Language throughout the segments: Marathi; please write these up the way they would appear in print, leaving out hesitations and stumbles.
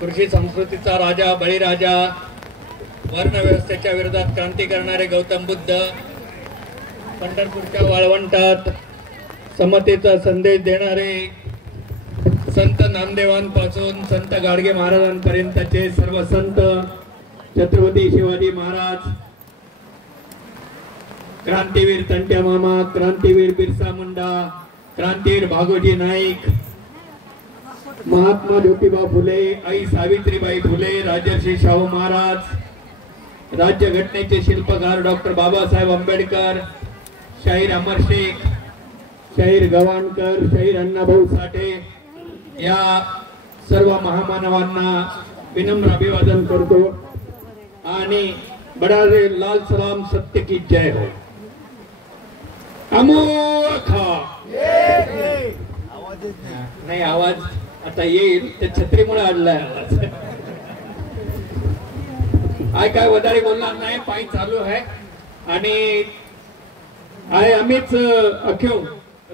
कृषी संस्कृतीचा राजा बळीराजा, वर्ण व्यवस्थेच्या विरोधात क्रांती करणारे गौतम बुद्ध, पंढरपूरच्या वाळवंटात समतेचा संदेश देणारे संत नामदेवांपासून संत गाडगे महाराजांपर्यंतचे सर्व संत, छत्रपती शिवाजी महाराज, क्रांतीवीर तंट्या मामा, क्रांतीवीर बिरसा मुंडा, क्रांतीवीर भागोजी नाईक, महात्मा ज्योतिबा फुले, आई सावित्रीबाई फुले, राजर्षी शाहू महाराज, राज्यघटनेचे शिल्पकार डॉक्टर बाबासाहेब आंबेडकर, शाहीर अमर शेख, शाहीर गवाणकर, शाहीर अण्णाभाऊ साठे या सर्व महामानवांना विनम्र अभिवादन करतो आणि बड़े लाल सलाम सत्य की जय हो। अमोखा नाही आवाज आता येईल ते छत्रीमुळे अडलाय आवाज। काय वधारे बोलणार नाही, पायी चालू आहे आणि आम्हीच अख्यो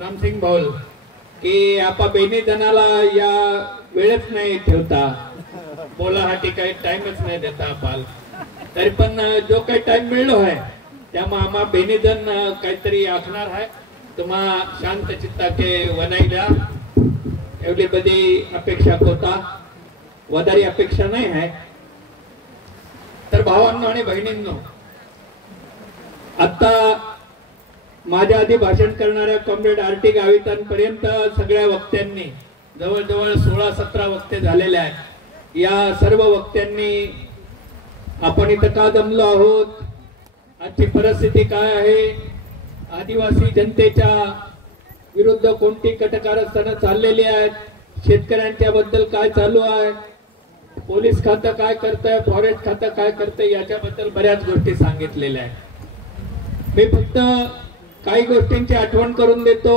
रामसिंग भाऊल की आपा बेनी जनाला या वेळच नाही ठेवता, बोलासाठी काही टाइमच नाही देता अपाल, तरी पण जो काही टाइम मिळलो आहे त्यामुळे आम्हा बेनी जन काहीतरी आखणार आहे, तुम्हा शांत चित्ताके वनाईला एवढी बधी अपेक्षा होता, वधारी अपेक्षा नाही आहे। तर भावांनो आणि बहिणींनो, आता माझ्या आधी भाषण करणाऱ्या कॉम्रेड आरटी गावितांपर्यंत सगळ्या वक्त्यांनी जवळजवळ 16-17 वक्ते झालेले आहेत। या सर्व वक्त्यांनी आपण इथं का जमलो आहोत, आजची परिस्थिती काय आहे, आदिवासी जनतेच्या विरुद्ध कोणती कटकारस्थानं चाललेली आहेत, शेतकऱ्यांच्या बद्दल काय चालू आहे, पोलीस खातं काय करतंय, फॉरेस्ट खातं काय करतंय, याच्याबद्दल बऱ्याच गोष्टी सांगितलेल्या आहेत। मी फक्त काही गोष्टींची आठवण करून देतो।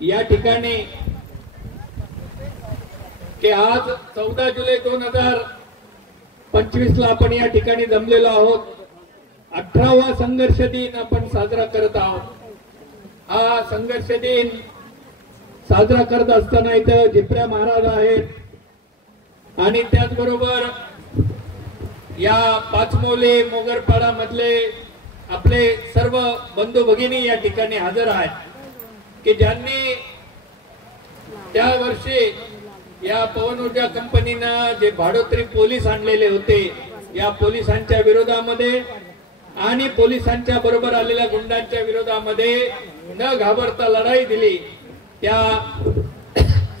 या ठिकाणी की आज 14 जुलै 2025 ला आपण या ठिकाणी जमलेलो आहोत। 18वा संघर्ष दिन आपण साजरा करत आहोत। हा संघर्ष दिन साजरा करत असताना इथं जिप्र्या महाराज आहेत आणि त्याचबरोबर या पाचमोले मोगरपाडा मधले आपले सर्व बंधू भगिनी या ठिकाणी हजर आहेत की ज्यांनी त्या वर्षी या पवन ऊर्जा कंपनीनं जे भाडोत्री पोलीस आणलेले होते, या पोलिसांच्या विरोधामध्ये आणि पोलिसांच्या बरोबर आलेल्या गुंडांच्या विरोधामध्ये न घाबरता लढाई दिली, त्या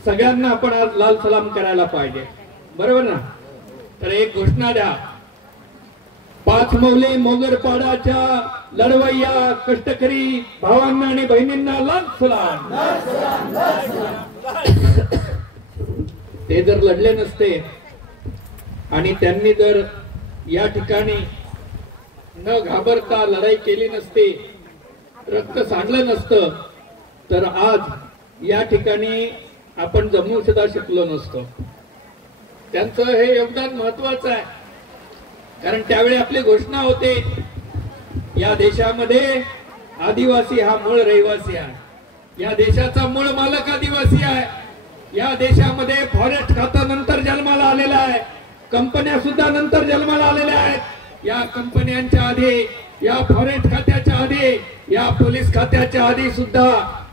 सगळ्यांना आपण आज लाल सलाम करायला पाहिजे, बरोबर ना। तर एक घोषणा द्या, पाचमौली मोगरपाडाच्या लढवय्या कष्टकरी भावांना आणि बहिणींना लाल सलाम। ते जर लढले नसते आणि त्यांनी जर या ठिकाणी न घाबरता लढाई केली नसती, रक्त सांडलं नसतं, तर आज या ठिकाणी आपण जमू सुद्धा शिकलो नसतो। त्यांचं हे योगदान महत्वाचं आहे, कारण त्यावेळी आपली घोषणा होते, या देशामध्ये आदिवासी हा मूळ रहिवासी आहे, या देशाचा मूळ मालक आदिवासी आहे, या देशामध्ये फॉरेस्ट खातं नंतर जन्माला आलेलं आहे, कंपन्या सुद्धा नंतर जन्माला आलेल्या आहेत। या कंपन्यांच्या आधी, या फॉरेस्ट खात्याच्या आधी, या पोलीस खात्याच्या आधी सुद्धा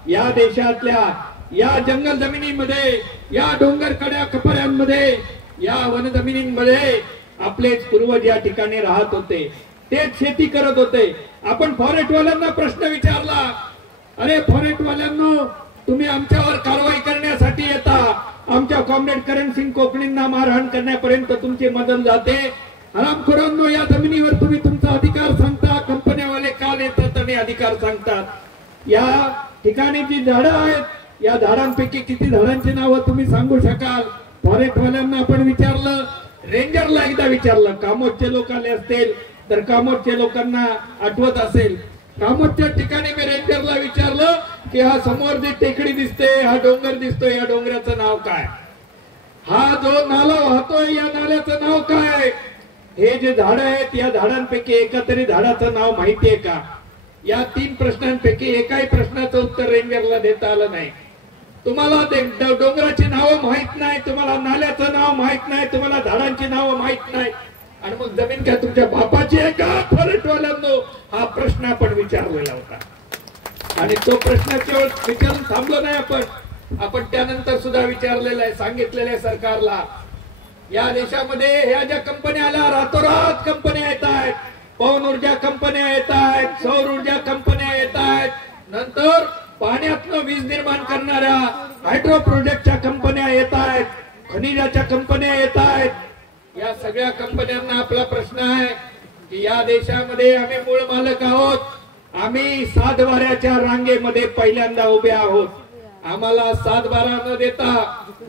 या देशातल्या या जंगल जमिनीमध्ये, या डोंगर कड्या कपड्यांमध्ये, या वन जमिनींमध्ये आपलेच पूर्वज या ठिकाणी राहत होते, तेच शेती करत होते। आपण फॉरेस्टवाल्यांना प्रश्न विचारला, अरे फॉरेस्टवाल्यांनो, तुम्ही आमच्यावर कारवाई करण्यासाठी येता, आमच्या कॉम्रेड करणसिंग कोकणींना मारहाण करण्यापर्यंत तुमची मदत जाते, हरामखोरांनो या जमिनीवर तुम्ही तुमचा अधिकार सांगता, कंपन्यावाले काल येतात आणि अधिकार सांगतात। या ठिकाणी जी झाडं आहेत, या झाडांपैकी किती झाडांची नावं तुम्ही सांगू शकाल? फॉरेस्टवाल्यांना आपण विचारलं, रेंजरला एकदा विचारलं, कामोदचे लोक आले असतील तर कामोदच्या लोकांना आठवत असेल, कामोदच्या ठिकाणी मी रेंजरला विचारलं की हा समोर जी टेकडी दिसते, हा डोंगर दिसतोय, या डोंगराचं नाव काय, हा जो नाला वाहतोय या नाल्याचं नाव काय, हे जे झाड आहेत या झाडांपैकी एका तरी झाडाचं नाव माहितीये का? या 3 प्रश्नांपैकी एकाही प्रश्नाचं उत्तर रेंजरला देता आलं नाही। तुम्हाला डोंगराची नावं माहित नाही, तुम्हाला नाल्याचं नाव माहित नाही, तुम्हाला झाडांची नावं माहित नाही, आणि मग जमीन काय तुमच्या बापाची आहे का? फॉरेस्टवाल्यांनो हा प्रश्न आपण विचारलेला होता, आणि तो प्रश्न केवळ विचारून थांबलो नाही आपण त्यानंतर सुद्धा विचारलेला आहे, सांगितलेलं आहे सरकारला. या देशामध्ये ह्या ज्या कंपन्या आल्या, रातोरात कंपन्या येत आहेत, पवन ऊर्जा कंपन्या येत आहेत, सौर ऊर्जा कंपन्या येत आहेत, नंतर पाण्यातनं वीज निर्माण करणाऱ्या हायड्रो प्रोजेक्टच्या कंपन्या येत आहेत, खनिजाच्या कंपन्या येत आहेत. या सगळ्या कंपन्यांना आपला प्रश्न आहे की या देशामध्ये आम्ही मूळ मालक आहोत, आम्ही सातबाऱ्याच्या रांगेमध्ये पहिल्यांदा उभे आहोत. आम्हाला सातबारा न देता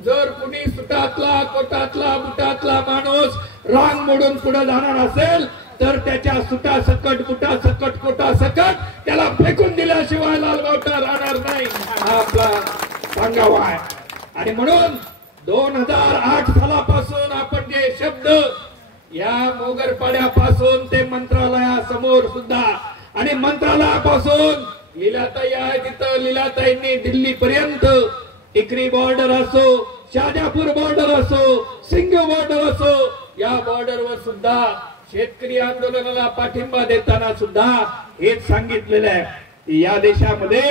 जर कुणी सुटातला, कोटातला, बुटातला माणूस रांग मोडून पुढे जाणार असेल तर त्याच्या सुटा सकट, बुटा सकट, कोटा सकट त्याला फेकून दिल्याशिवाय लालबावटा राहणार नाही, हा आपला सांगावा आहे. आणि म्हणून 2008 सालापासून आपण जे शब्द या मोगरपाड्यापासून ते मंत्रालयासमोर सुद्धा, आणि मंत्रालयापासून लीलाताई आहे तिथं, लीलाताईंनी दिल्ली पर्यंत टिकरी बॉर्डर असो, शाजापूर बॉर्डर असो, सिंग बॉर्डर असो, या बॉर्डरवर सुद्धा शेतकरी आंदोलनाला पाठिंबा देताना सुद्धा हेच सांगितलेलं आहे. या देशामध्ये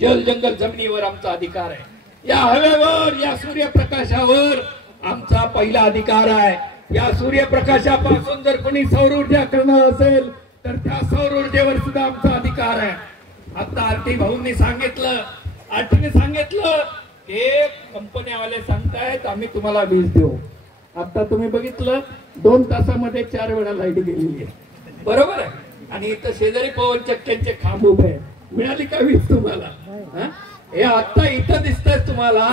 जल जंगल जमिनीवर आमचा अधिकार आहे, या हवेवर, या सूर्यप्रकाशावर आमचा पहिला अधिकार आहे. या सूर्यप्रकाशापासून जर कोणी सौर ऊर्जा करणार असेल तर त्या सौर ऊर्जेवर सुद्धा आमचा अधिकार आहे. आता आरती भाऊंनी सांगितलं, आरतीने सांगितलं की कंपन्यावाले सांगतायत आम्ही तुम्हाला वीज देऊ. आता तुम्ही बघितलं 2 तासामध्ये 4 वेळा लाईट गेलेली आहे, बरोबर आहे, आणि इथं शेजारी पवन चक्क्यांचे खांब उभे आहेत. मिळाली का वीज तुम्हाला? हे आता इथं दिसतंय तुम्हाला.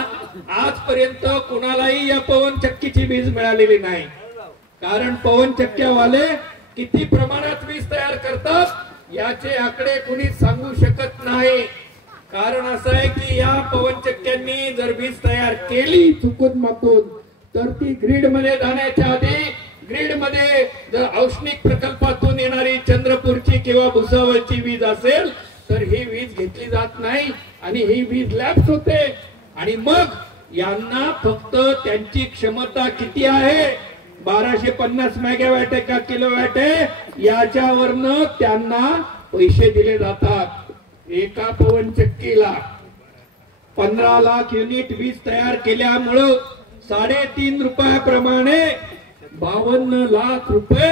आजपर्यंत कुणालाही या पवन चक्कीची वीज मिळालेली नाही, कारण पवन चक्क्यावाले किती प्रमाणात वीज तयार करतात याचे आकडे कुणी सांगू शकत नाही. कारण असं आहे की या पवन चक्क्यांनी जर वीज तयार केली चुकून माकून तर ती ग्रीड मध्ये जाण्याच्या आधी, ग्रीड मध्ये जर औष्णिक प्रकल्पातून येणारी चंद्रपूरची किंवा भुसावळची वीज असेल तर ही वीज घेतली जात नाही आणि ही वीज लॅप्स होते. आणि मग यांना फक्त त्यांची क्षमता किती आहे, 1250 मेगावॅट आहे का किलोवॅट आहे, याच्यावरनं त्यांना पैसे दिले जातात. एका पवन चक्कीला 15 लाख युनिट वीज तयार केल्यामुळं 3.5 रुपयाप्रमाणे 52 लाख रुपये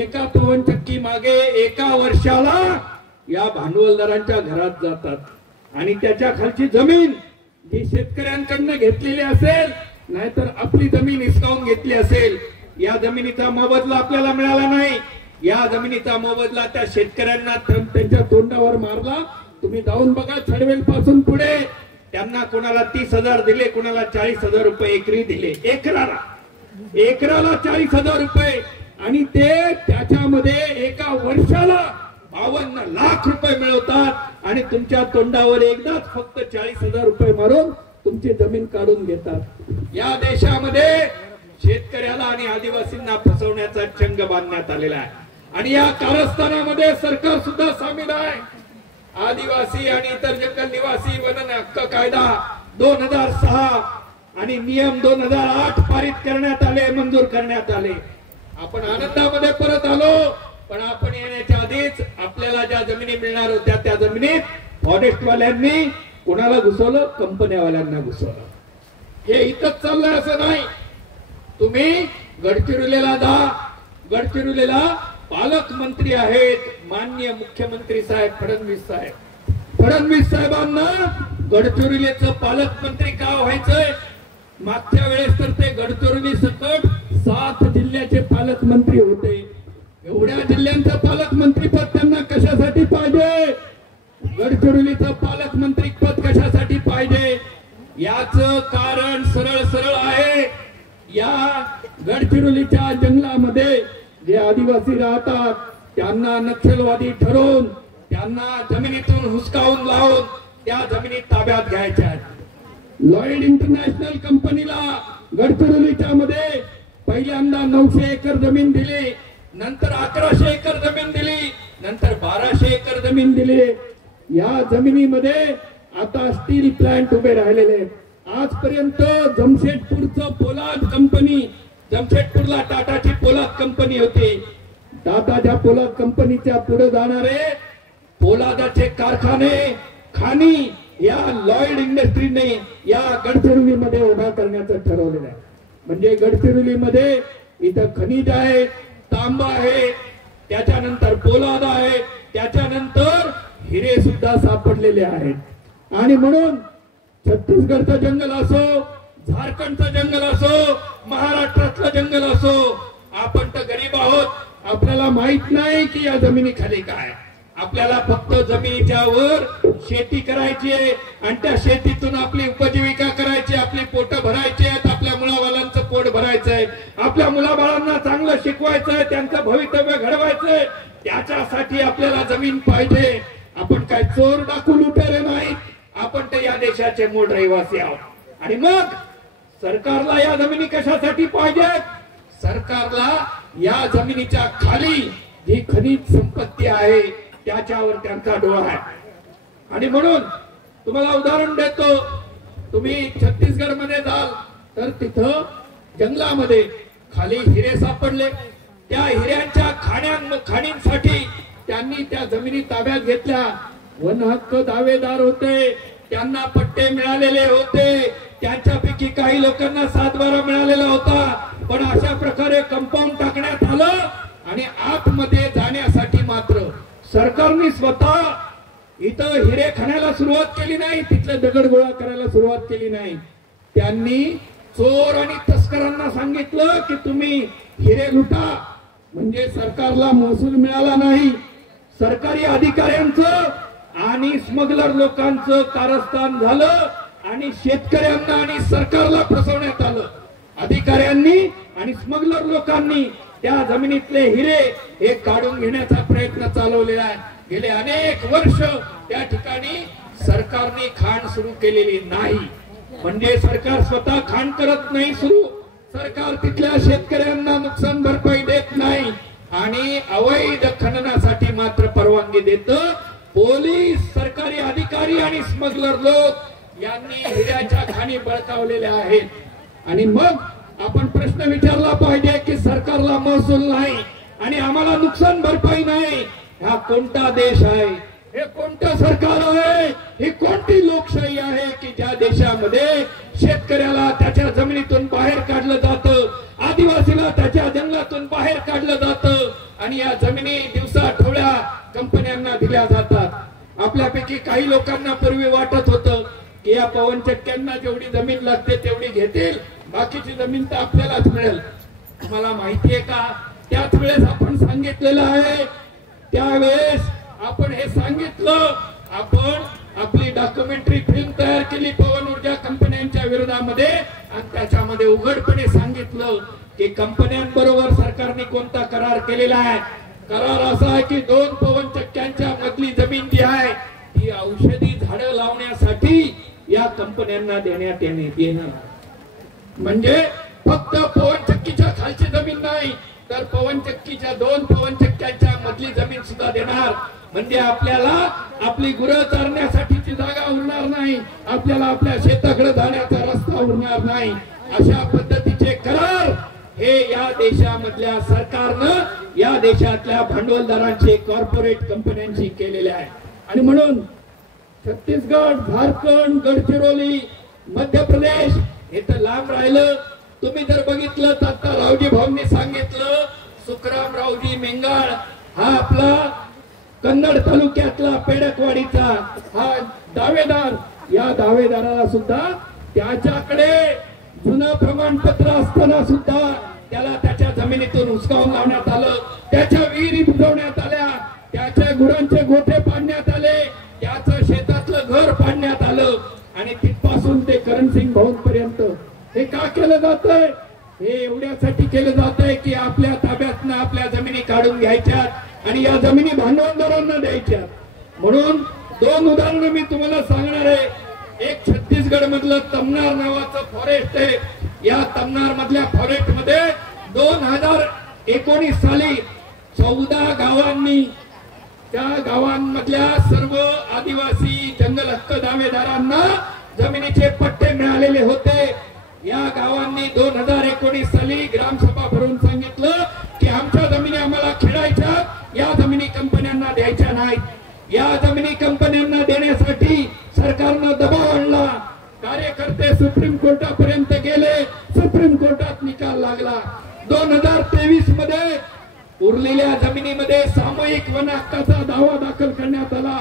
एका पवन चक्की मागे एका वर्षाला या भांडवलदारांच्या घरात जातात. आणि त्याच्या खालची जमीन जी शेतकऱ्यांकडनं घेतलेली असेल, नाहीतर आपली जमीन हिसकावून घेतली असेल, या जमिनीचा मोबदला आपल्याला मिळाला नाही. या जमिनीचा मोबदला त्या शेतकऱ्यांना त्यांच्या तोंडावर मारला. तुम्ही जाऊन बघा, छडवेल पासून पुढे त्यांना कोणाला 30,000 दिले, कोणाला 40,000 रुपये एकरी दिले. एकराला 40,000 रुपये, आणि ते त्याच्यामध्ये एका वर्षाला 52 लाख रुपये मिळवतात. आणि तुमच्या तोंडावर एकदाच फक्त 40,000 रुपये मारून तुमची जमीन काढून घेतात. या देशामध्ये शेतकऱ्याला आणि आदिवासींना फसवण्याचा चंग बांधण्यात आलेला आहे. आणि या कारस्थानामध्ये सरकार सुद्धा सामील आहे. आदिवासी आणि इतर जंगल निवासी वन हक्क कायदा 2006 आणि नियम 2008 पारित करण्यात आले, मंजूर करण्यात आले. आपण आनंदामध्ये परत आलो, पण आपण येण्याच्या आधीच आपल्याला ज्या जमिनी मिळणार होत्या त्या जमिनीत फॉरेस्टवाल्यांनी कोणाला घुसवलं, कंपन्यावाल्यांना घुसवलं. हे इथंच चाललंय असं नाही. तुम्ही गडचिरोलीला जा, गडचिरोलीला पालकमंत्री आहेत माननीय मुख्यमंत्री साहेब फडणवीस साहेब. फडणवीस साहेबांना गडचिरोलीचं पालकमंत्री का व्हायचंय? मागच्या वेळेस तर ते गडचिरोली सकट 7 जिल्ह्याचे पालकमंत्री होते. एवढ्या जिल्ह्यांचं पालकमंत्री पद त्यांना कशासाठी पाहिजे? गडचिरोलीचं पालकमंत्री पद कशासाठी पाहिजे? याच कारण सरळ सरळ आहे. या गडचिरोलीच्या जंगलामध्ये जे आदिवासी राहतात त्यांना नक्षलवादी ठरवून, त्यांना जमिनीतून हुसकावून लावून त्या जमिनी ताब्यात घ्यायच्या. लॉयड इंटरनॅशनल कंपनीला गडचिरोलीच्या मध्ये पहिल्यांदा 900 एकर जमीन दिली, नंतर 1100 एकर जमीन दिली, नंतर 1200 एकर जमीन दिली. या जमिनीमध्ये आता स्टील प्लांट उभे राहिलेले आहेत. आजपर्यंत जमशेदपूरचं पोलाद कंपनी, जमशेदपूरला टाटाची पोलाद कंपनी होती. टाटाच्या पोलाद कंपनीच्या पुढे जाणारे पोलादाचे कारखाने खाणी या लॉयड इंडस्ट्रीने या गडचिरोलीमध्ये उभा करण्याचं ठरवलेलं आहे. म्हणजे गडचिरोलीमध्ये इथं खनिज आहे, तांबा आहे, त्याच्यानंतर पोलाद आहे, त्याच्यानंतर हिरे सुद्धा सापडलेले आहेत. आणि म्हणून छत्तीसगडचं जंगल असो, झारखंडचं जंगल असो, महाराष्ट्रातलं जंगल असो, आपण तर गरीब आहोत. आपल्याला माहित नाही की या जमिनी खाली काय. आपल्याला फक्त जमिनीच्या वर शेती करायची आहे आणि त्या शेतीतून आपली उपजीविका करायची, आपली पोट भरायची आहेत, आपल्या मुलाबाळांचं पोट भरायचंय, आपल्या मुलाबाळांना चांगलं शिकवायचंय, त्यांचं भवितव्य घडवायचंय. त्याच्यासाठी आपल्याला जमीन पाहिजे. आपण काय चोर डाकू लुटेरे नाही, आपण तर या देशाचे मूळ रहिवासी आहोत. आणि मग सरकारला या जमिनी कशासाठी पाहिजेत? सरकारला या जमिनीच्या खाली जी खनिज संपत्ती आहे त्याच्यावर त्यांचा डोळा आहे. आणि म्हणून तुम्हाला उदाहरण देतो, तुम्ही छत्तीसगड मध्ये जाल तर तिथं जंगलामध्ये खाली हिरे सापडले. त्या हिऱ्यांच्या खाणींसाठी त्यांनी त्या जमिनी ताब्यात घेतल्या. वन हक्क दावेदार होते, त्यांना पट्टे मिळालेले होते, त्यांच्यापैकी काही लोकांना 7/12 मिळालेला होता. पण अशा प्रकारे कंपाऊंड टाकण्यात आलं आणि आतमध्ये जाण्यासाठी मात्र सरकारने स्वतः इथं हिरे खाण्याला सुरुवात केली नाही, तिथलं दगड गोळा करायला सुरुवात केली नाही. त्यांनी चोर आणि तस्करांना सांगितलं की तुम्ही हिरे लुटा. म्हणजे सरकारला महसूल मिळाला नाही. सरकारी अधिकाऱ्यांचं आणि स्मगलर लोकांचं कारस्थान झालं आणि शेतकऱ्यांना आणि सरकारला फसवण्यात आलं. अधिकाऱ्यांनी आणि स्मगलर लोकांनी त्या जमिनीतले हिरे हे काढून घेण्याचा प्रयत्न चालवलेला आहे. गेले अनेक वर्ष त्या ठिकाणी सरकारने खाण सुरू केलेली नाही. म्हणजे सरकार स्वतः खाण करत नाही सुरू, सरकार तिथल्या शेतकऱ्यांना नुकसान भरपाई देत नाही आणि अवैध खननासाठी मात्र परवानगी देतं. पोलीस, सरकारी अधिकारी आणि स्मगलर लोक यांनी हिऱ्याच्या खाणी बळकावलेल्या आहेत. आणि मग आपण प्रश्न विचारला पाहिजे की सरकारला महसूल नाही आणि आम्हाला नुकसान भरपाई नाही, हा कोणता देश आहे? हे कोणतं सरकार आहे? ही कोणती लोकशाही आहे की ज्या देशामध्ये शेतकऱ्याला त्याच्या जमिनीतून बाहेर काढलं जातं, आदिवासीला त्याच्या जंगलातून बाहेर काढलं जातं आणि या जमिनी दिवसा ठोळ्या कंपन्यांना दिल्या जातात. आपल्यापैकी काही लोकांना पूर्वी वाटत होतं की या पवनचक्क्यांना जेवढी जमीन लागते तेवढी घेतील, बाकीची जमीन तर आपल्यालाच मिळेल. मला माहितीये का, त्याच वेळेस आपण सांगितलेलं आहे, त्यावेळेस आपण हे सांगितलं, आपण आपली डॉक्युमेंटरी फिल्म तयार केली पवन ऊर्जा कंपन्यांच्या विरोधामध्ये आणि त्याच्यामध्ये उघडपणे सांगितलं की कंपन्यांबरोबर सरकारने कोणता करार केलेला आहे. करार असा आहे की 2 पवनचक्क्यांच्या मधली जमीन जी आहे ती औषधी झाडं लावण्यासाठी या कंपन्यांना देण्यात येणार. म्हणजे फक्त पवनचक्कीच्या खालची जमीन नाही तर पवनचक्कीच्या 2 पवनचक्क्यांच्या मधली जमीन सुद्धा देणार. म्हणजे आपल्याला आपली गुरं चारण्यासाठीची जागा उरणार नाही, आपल्याला आपल्या शेताकडे जाण्याचा रस्ता उरणार नाही. अशा पद्धतीचे करार हे या देशामधल्या सरकारनं या देशातल्या भांडवलदारांचे कॉर्पोरेट कंपन्यांशी केलेले आहे. आणि म्हणून छत्तीसगड, झारखंड, गडचिरोली, मध्य प्रदेश हे तर लांब राहिलं. तुम्ही जर बघितलं तर आता रावजी भाऊंनी सांगितलं, सुखराम रावजी मेंगाळ हा आपला कन्नड तालुक्यातला पेडकवाडीचा हा दावेदार, या दावेदाराला सुद्धा त्याच्याकडे जुनं प्रमाणपत्र असताना सुद्धा त्याला त्याच्या जमिनीतून हुसकावून लावण्यात आलं, त्याच्या विहिरी बुजवण्यात आल्या, त्याच्या गुरांचे गोठे पाडण्यात आले, त्याचं शेतातलं घर पाडण्यात आलं आणि तिथपासून ते करणसिंग भाऊ पर्यंत हे का केलं जातंय? हे एवढ्यासाठी केलं जातंय की आपल्या ताब्यातनं आपल्या जमिनी काढून घ्यायच्या आणि या जमिनी भांडवलदारांना द्यायच्या. म्हणून 2 उदाहरणं मी तुम्हाला सांगणार आहे. एक छत्तीसगड मधलं तमनार नावाचं फॉरेस्ट आहे. या तमनार मधल्या फॉरेस्ट मध्ये 2019 साली 14 गावांनी त्या गावांमधल्या सर्व आदिवासी जंगल हक्क दावेदारांना जमिनीचे पट्टे मिळालेले होते। या गावांनी 2019 साली ग्रामसभा भरून सांगितलं की आमच्या जमिनी आम्हाला खेळायच्या, या जमिनी कंपन्यांना द्यायच्या नाहीत। या जमिनी कंपन्यांना देण्यासाठी सरकारनं दबाव आणला। कार्यकर्ते सुप्रीम कोर्टापर्यंत गेले, सुप्रीम कोर्टात निकाल लागला। 2023 मध्ये उरलेल्या जमिनीमध्ये सामूहिक वन हक्काचा दावा दाखल करण्यात आला।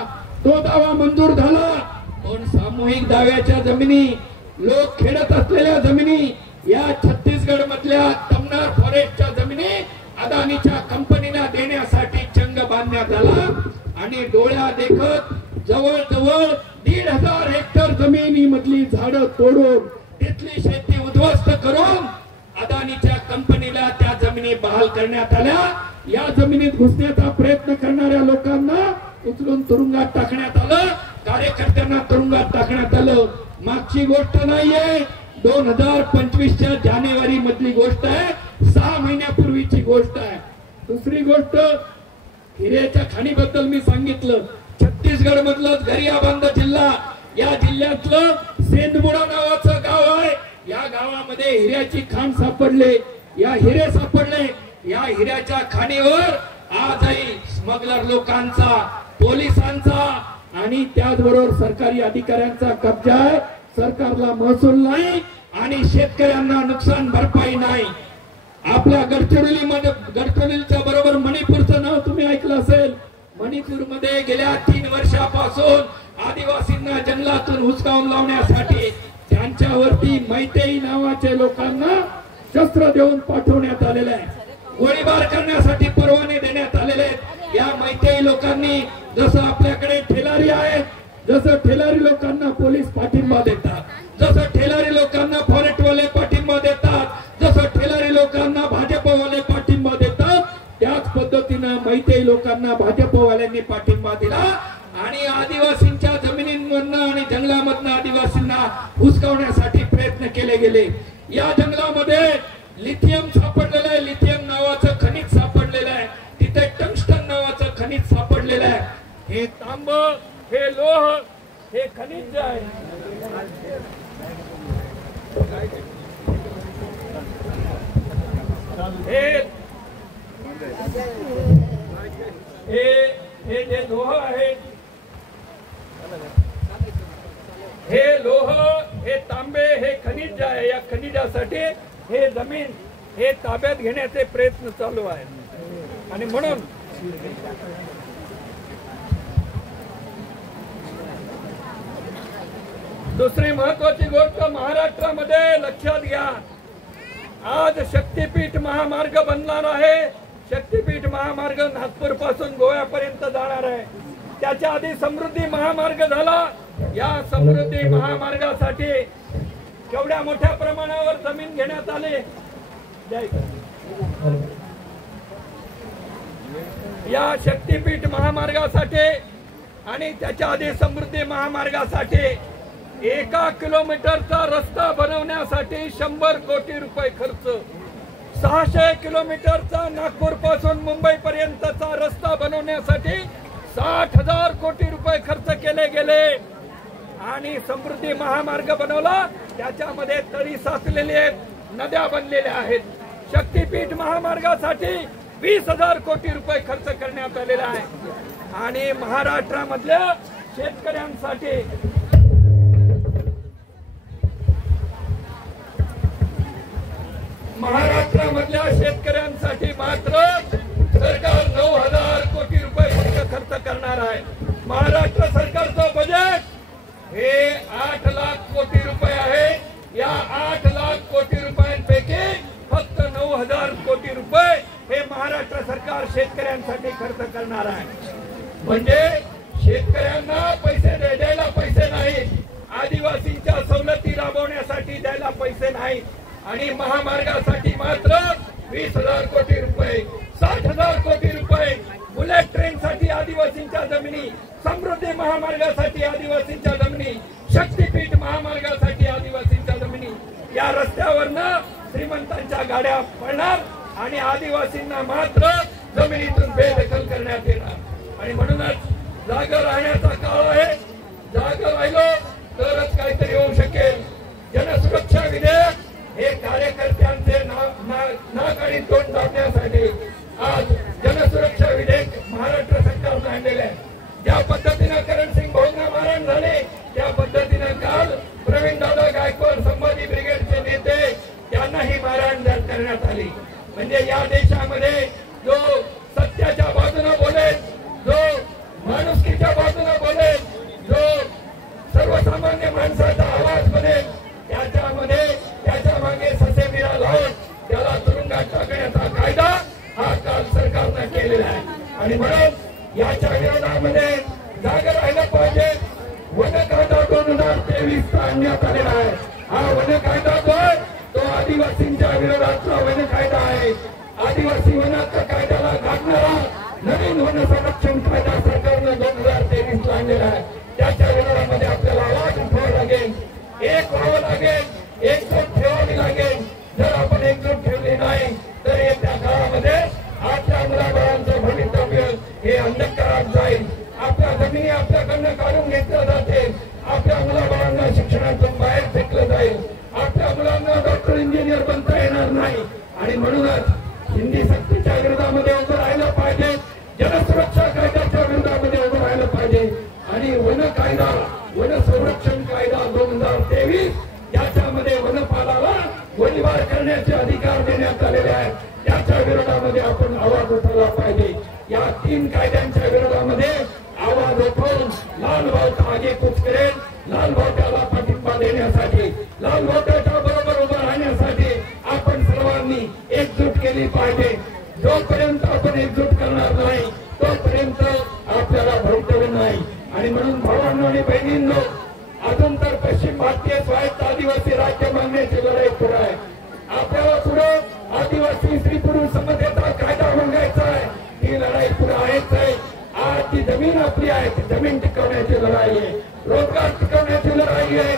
तो दावा मंजूर झाला, पण सामूहिक दाव्याच्या जमिनी, लोक खेळत असलेल्या जमिनी, या छत्तीसगड मधल्या तमनार फॉरेस्टच्या जमिनी अदानीच्या कंपनीला देण्यासाठी चंग बांधण्यात आला आणि डोळ्या देखत जवळजवळ 1,500 हेक्टर जमिनीमधली झाडं तोडून तिथली शेती उद्ध्वस्त करून अदानीच्या कंपनीला त्या जमिनी बहाल करण्यात आल्या। या जमिनीत घुसण्याचा प्रयत्न करणाऱ्या लोकांना उचलून तुरुंगात टाकण्यात आलं, कार्यकर्त्यांना तुरुंगात टाकण्यात आलं। मागची गोष्ट नाहीये, 2025च्या जानेवारी मधली गोष्ट आहे, 6 महिन्यापूर्वीची गोष्ट आहे। दुसरी गोष्ट, हिऱ्याच्या खाणीबद्दल मी सांगितलं। छत्तीसगड मधलं गरियाबंद जिल्हा, या जिल्ह्यातलं सेंदबुडा नावाचं गाव आहे। या गावामध्ये हिऱ्याची खाण सापडले, या हिरे सापडले। या हिऱ्याच्या खाणीवर आजही स्मगलर लोकांचा, पोलिसांचा आणि त्याचबरोबर सरकारी अधिकाऱ्यांचा कब्जा आहे। सरकारला महसूल नाही आणि शेतकऱ्यांना नुकसान भरपाई नाही। आपल्या गडचिरोलीच्या बरोबर मणिपूरचं नाव तुम्ही ऐकलं असेल। मणिपूरमध्ये गेल्या 3 वर्षापासून आदिवासींना जंगलातून हुसकावून लावण्यासाठी त्यांच्यावरती मैतेई नावाच्या लोकांना शस्त्र देऊन पाठवण्यात आलेलं आहे, गोळीबार करण्यासाठी परवाने देण्यात आलेले आहेत। या मैतेई लोकांनी, जसं आपल्याकडे ठेलारी आहेत, जसं ठेलारी लोकांना पोलीस पाठिंबा देतात, जसं ठेलारी लोकांना फॉरेस्टवाले पाठिंबा देतात, जसं ठेलारी लोकांना भाजपवाले पाठिंबा देतात, त्याच पद्धतीनं मैतेई लोकांना भाजपवाल्यांनी पाठिंबा दिला आणि आदिवासींच्या जमिनींमधनं आणि जंगलामधनं आदिवासींना हुसकावण्यासाठी प्रयत्न केले गेले। या जंगलामध्ये लिथियम सापडलेलं आहे, लिथियम नावाचं खनिज सापडलेलं आहे, तिथे टंगस्टन नावाचं खनिज सापडलेलं आहे। हे तांब, हे लोह, हे खनिज आहे, हे जे लोह आहे, हे लोह, हे तांबे, हे खनिज आहे। या खनिजासाठी हे जमीन हे ताब्यात घेण्याचे प्रयत्न चालू आहेत आणि म्हणून दुसरी महत्वाची गोष्ट महाराष्ट्रामध्ये लक्षात घ्या, आज शक्तीपीठ महामार्ग बनणार आहे। शक्तीपीठ महामार्ग नागपूर पासून गोव्यापर्यंत जाणार आहे। त्याच्या आधी समृद्धी महामार्ग झाला। या समृद्धी महामार्गासाठी केवढ्या मोठ्या प्रमाणावर जमीन घेण्यात आली। या शक्तीपीठ महामार्गासाठी आणि त्याच्या आधी समृद्धी महामार्गासाठी 1 किलोमीटरचा रस्ता बनवण्यासाठी 100 कोटी रुपये खर्च, 600 किलोमीटरचा नागपूर पासून मुंबई पर्यंतचा रस्ता बनवण्यासाठी 60,000 कोटी रुपये खर्च केले गेले आणि समृद्धी महामार्ग बनवला। त्याच्यामध्ये तळी साचलेली आहेत, नद्या बनलेल्या आहेत। शक्तीपीठ महामार्गासाठी 20,000 कोटी रुपये खर्च करण्यात आलेला आहे आणि महाराष्ट्रामधल्या शेतकऱ्यांसाठी मात्र सरकार 9,000 कोटी रुपये फक्त खर्च करणार आहे। महाराष्ट्र सरकारचं बजेट हे 8 लाख कोटी रुपये आहे। या 8 लाख कोटी रुपयांपैकी फक्त 9,000 कोटी रुपये हे महाराष्ट्र सरकार शेतकऱ्यांसाठी खर्च करणार आहे। म्हणजे शेतकऱ्यांना पैसे द्यायला पैसे नाही, आदिवासींच्या सवलती राबवण्यासाठी द्यायला पैसे नाही आणि महामार्गासाठी मात्र 20,000 कोटी रुपये, 60,000 कोटी रुपये, बुलेट ट्रेन साठी आदिवासींच्या जमिनी, समृद्धी महामार्गासाठी आदिवासींच्या जमिनी, शक्तीपीठ महामार्गासाठी आदिवासींच्या जमिनी। या रस्त्यावरनं श्रीमंतांच्या गाड्या पळणार आणि आदिवासींना मात्र जमिनीतून बेदखल करण्यात येणार आणि म्हणूनच जागा राहण्याचा काळ आहे. जागा राहिलो तरच काहीतरी होऊ शकेल. जनसुरक्षा विधेयक हे कार्यकर्त्यांचे नाक आणि तोंड दाबण्यासाठी आज जनसुरक्षा विधेयक महाराष्ट्र सरकारनं आणलेलं आहे. ज्या पद्धतीनं करणसिंग भाऊंना मारहाण झाले त्या पद्धतीनं काल प्रवीणदादा गायकवाड संभाजी ब्रिगेडचे नेते त्यांनाही मारहाण करण्यात आली. म्हणजे या देशामध्ये जो सत्याच्या बाजूने बोलेल, जो माणुसकीच्या बाजूने बोलेल, जो सर्वसामान्य माणसाचा आवाज बनेल, त्याच्यामध्ये त्याच्या मागे ससेमिरा लावून त्याला तुरुंगात टाकण्याचा कायदा हा काल सरकारनं केलेला आहे. आणि म्हणून याच्या विरोधामध्ये जागा राहिलं पाहिजे. वन कायदा 2023 आणण्यात आलेला आहे. हा वन कायदा जो आहे तो आदिवासींच्या विरोधातला वन कायदा आहे. आदिवासी वनाच्या कायद्याला गाठणारा नवीन वन संरक्षण कायदा सरकारनं 2023 आणलेला आहे. त्याच्या विरोधामध्ये आपल्याला आवाज उठवावा लागेल, एक व्हावं लागेल, एकजूट ठेवावी लागेल. जर आपण एकजूट ठेवली नाही तर येत्या काळामध्ये आपल्या मुलाबाळांचं भवितव्य हे अंधकारात जाईल. आपल्या जमिनी आपल्याकडनं काढून घेतल्या जातील. आपल्या मुलाबाळांना शिक्षणातून बाहेर फेकलं जाईल. आपल्या मुलांना डॉक्टर इंजिनियर बनता येणार नाही. आणि म्हणूनच हिंदी सक्तीच्या विरोधामध्ये उभं राहिलं पाहिजे. जनसुरक्षा कायद्याच्या विरोधामध्ये उभं राहिलं पाहिजे. आणि वन कायदा, वन संरक्षण कायदा 2023 याच्यामध्ये वनपालाला गोळीबार करण्याचे अधिकार देण्यात आलेले आहेत. त्याच्या विरोधामध्ये आपण आवाज उठवला पाहिजे. या 3 कायद्यांच्या विरोधामध्ये आवाज उठवून लाल भाऊचा आगेकूच करेल. लाल भाऊला पाठिंबा देण्यासाठी, लाल भाऊच्या बरोबर उभं राहण्यासाठी आपण सर्वांनी एकजूट केली पाहिजे. जोपर्यंत आपण एकजूट करणार नाही तोपर्यंत आपल्याला भवितव्य नाही. आणि म्हणून भावांनो आणि बहिणींनो, अजून तर पश्चिम भारतीय स्वायत्त आदिवासी राज्य मागण्याची लढाई पुढे आहे. आपल्याला पुढे आदिवासी स्त्री पुरुष समतेचा कायदा मागायचा आहे. ही लढाई पुढे आहेच आहे. आज ती जमीन आपली आहे, ती जमीन टिकवण्याची लढाई आहे, रोजगार टिकवण्याची लढाई आहे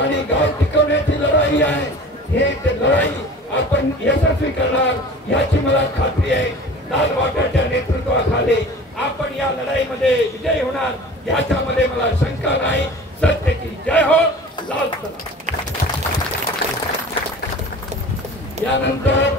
आणि गाव टिकवण्याची लढाई आहे. हे लढाई आपण यशस्वी करणार याची मला खात्री आहे. लाल वाटाच्या नेतृत्वाखाली आपण या लढाईमध्ये विजयी होणार याच्यामध्ये मला शंका नाही. सत्य की जय हो. लाल सलाम. यानंतर